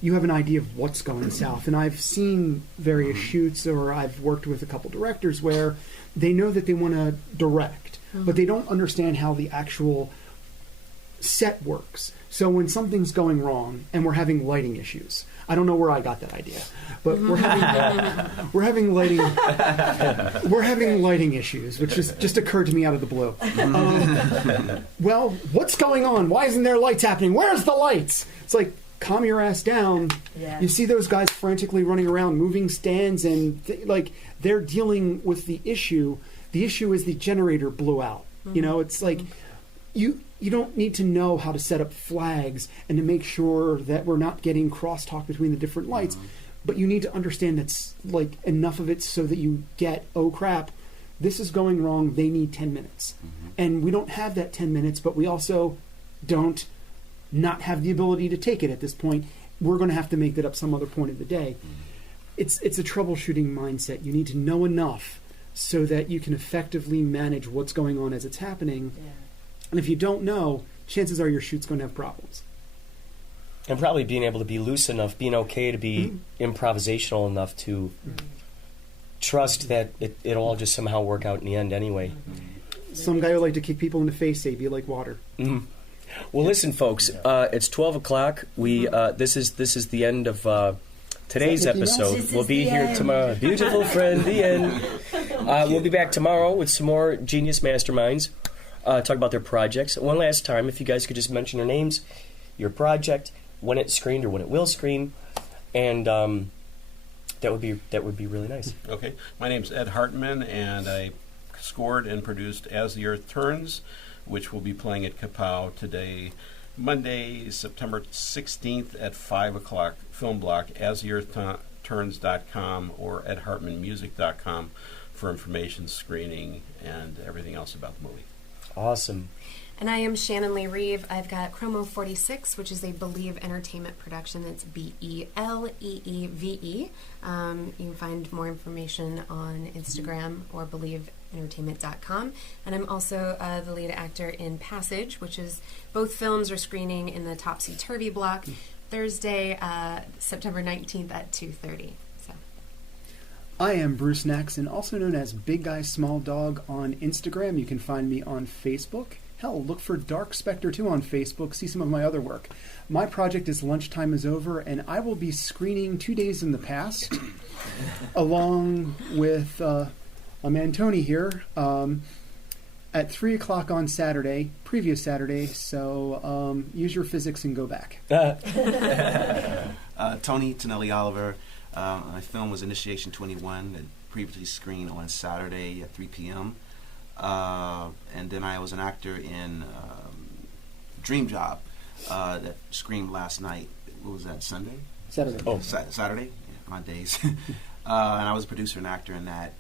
you have an idea of what's going south. And I've seen various shoots, or I've worked with a couple directors where they know that they want to direct, but they don't understand how the actual set works. So when something's going wrong and we're having lighting issues, I don't know where I got that idea, but we're having lighting issues, which just occurred to me out of the blue. Well, what's going on? Why isn't there lights happening? Where's the lights? It's like, calm your ass down. Yeah. You see those guys frantically running around, moving stands, and they're dealing with the issue. The issue is the generator blew out. It's like you don't need to know how to set up flags and to make sure that we're not getting crosstalk between the different lights, but you need to understand that's enough of it so that you get, oh crap, this is going wrong. They need 10 minutes, and we don't have that 10 minutes, but we also don't not have the ability to take it at this point. We're going to have to make that up some other point of the day. It's a troubleshooting mindset. You need to know enough so that you can effectively manage what's going on as it's happening. Yeah. And if you don't know, chances are your shoot's going to have problems. And probably being able to be loose enough, being okay to be improvisational enough to trust that it'll all just somehow work out in the end anyway. Some guy would like to kick people in the face, say, be like water. Well, listen, folks. It's 12 o'clock. We this is the end of today's episode. We'll be here tomorrow. Beautiful friend, the end. We'll be back tomorrow with some more genius masterminds. Talk about their projects. One last time, if you guys could just mention your names, your project, when it screened or when it will screen, and that would be really nice. Okay, my name's Ed Hartman, and I scored and produced As the Earth Turns, which will be playing at KaPow today, Monday, September 16th at 5 o'clock, film block, astheearthturns.com or edhartmanmusic.com for information, screening, and everything else about the movie. Awesome. And I am Shannon Lee Reeve. I've got Chromo 46, which is a Believe Entertainment production. It's BELEEVE. You can find more information on Instagram or BelieveEntertainment.com. And I'm also the lead actor in Passage, which is both films are screening in the Topsy Turvy block. Thursday, September 19th at 2:30. So. I am Bruce Naxon, also known as Big Guy Small Dog on Instagram. You can find me on Facebook. Hell, look for Dark Spectre 2 on Facebook. See some of my other work. My project is Lunchtime is Over, and I will be screening 2 days in the past, along with my man Tony here, at 3 o'clock on Saturday, previous Saturday. So use your physics and go back. Tony Tonelli Oliver. My film was Initiation 21, that previously screened on Saturday at 3 p.m. And then I was an actor in Dream Job that screened last night. What was that, Sunday? Saturday. Oh, Saturday? Yeah, my days. And I was a producer and actor in that.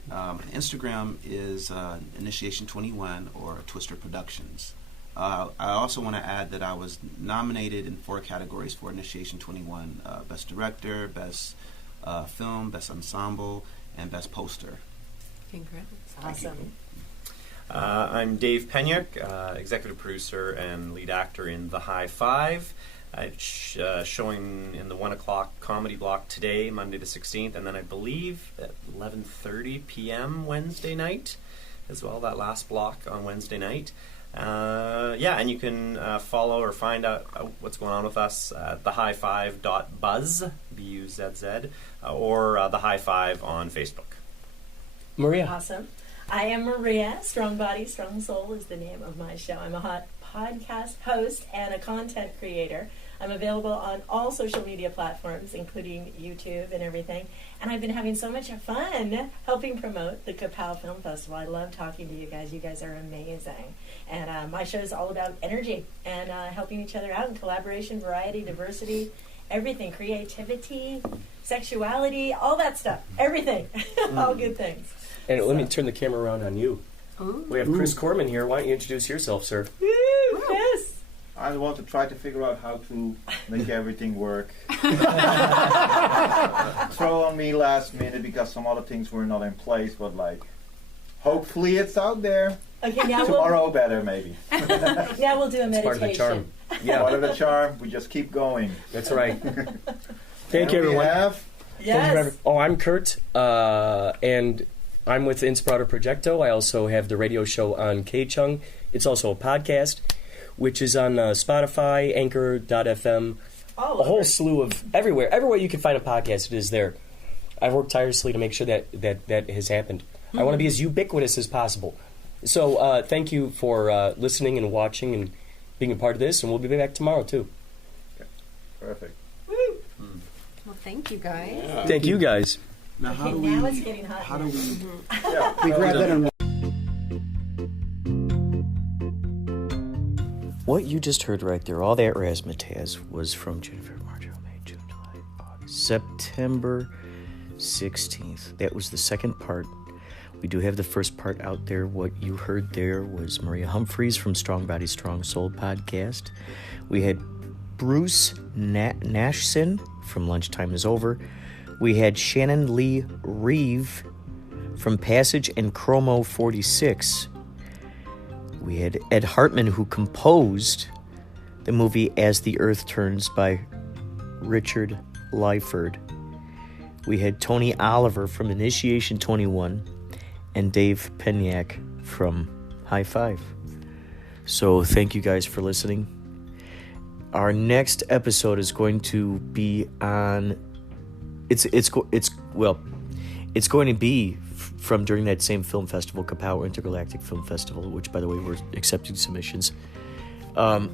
Instagram is Initiation 21 or Twister Productions. I also want to add that I was nominated in 4 categories for Initiation 21. Best Director, Best Film, Best Ensemble, and Best Poster. Congrats. Awesome. I'm Dave Penyuk, executive producer and lead actor in The High Five. It's showing in the 1 o'clock comedy block today, Monday the 16th, and then I believe at 11:30 p.m. Wednesday night as well, that last block on Wednesday night. And you can follow or find out what's going on with us at thehighfive.buzz, B-U-Z-Z, or The High Five on Facebook. Maria. Awesome. I am Maria. Strong Body, Strong Soul is the name of my show. I'm a hot podcast host and a content creator. I'm available on all social media platforms, including YouTube and everything. And I've been having so much fun helping promote the KaPow Film Festival. I love talking to you guys. You guys are amazing. And my show is all about energy and helping each other out in collaboration, variety, diversity, everything, creativity, sexuality, all that stuff, everything, all good things. And let me turn the camera around on you. Ooh. We have Chris Corman here. Why don't you introduce yourself, sir? Woo, yes. I want to try to figure out how to make everything work. Throw on me last minute because some other things were not in place, but hopefully it's out there. Okay, now tomorrow better maybe. Now we'll do a meditation. Part of the charm. Yeah, part of the charm. We just keep going. That's right. Thank you, everyone. Yes. Oh, I'm Kurt, and I'm with Inspirado Projecto. I also have the radio show on KChung. It's also a podcast, which is on Spotify, Anchor.fm, a whole slew of everywhere. Everywhere you can find a podcast, it is there. I've worked tirelessly to make sure that has happened. I want to be as ubiquitous as possible. So thank you for listening and watching and being a part of this, and we'll be back tomorrow, too. Perfect. Woo! Well, thank you, guys. Yeah. Thank you, guys. Now, okay, now it's getting hot. How do we... We grab that and... What you just heard right there, all that razzmatazz, was from January, March, April, May, June, July, August, September 16th. That was the second part. We do have the first part out there. What you heard there was Maria Humphreys from Strong Body, Strong Soul podcast. We had Bruce Nashson from Lunchtime is Over. We had Shannon Lee Reeve from Passage and Chromo 46. We had Ed Hartman, who composed the movie As the Earth Turns by Richard Lyford. We had Tony Oliver from Initiation 21 and Dave Penyak from High Five. So thank you guys for listening. Our next episode is going to be on... It's going to be from during that same film festival, KaPow Intergalactic Film Festival, which, by the way, we're accepting submissions. That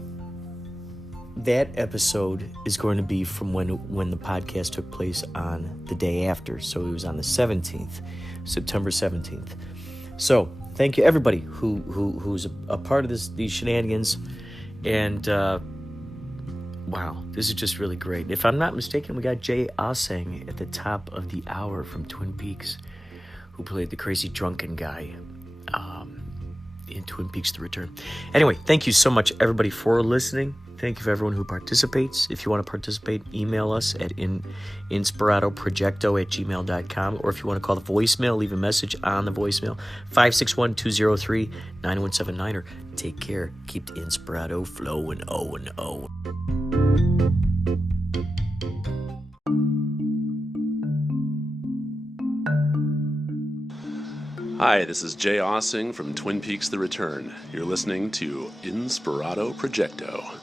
episode is going to be from when the podcast took place on the day after. So it was on the 17th, September 17th. So thank you, everybody who's a part of these shenanigans. And wow, this is just really great. If I'm not mistaken, we got Jay Asang at the top of the hour from Twin Peaks, who played the crazy drunken guy in Twin Peaks: The Return. Anyway, thank you so much, everybody, for listening. Thank you for everyone who participates. If you want to participate, email us at inspiradoprojecto@gmail.com, or if you want to call the voicemail, leave a message on the voicemail, 561-203-9179, or take care. Keep the Inspirado flowing, oh and oh. Hi, this is Jay Ossing from Twin Peaks The Return. You're listening to Inspirado Projecto.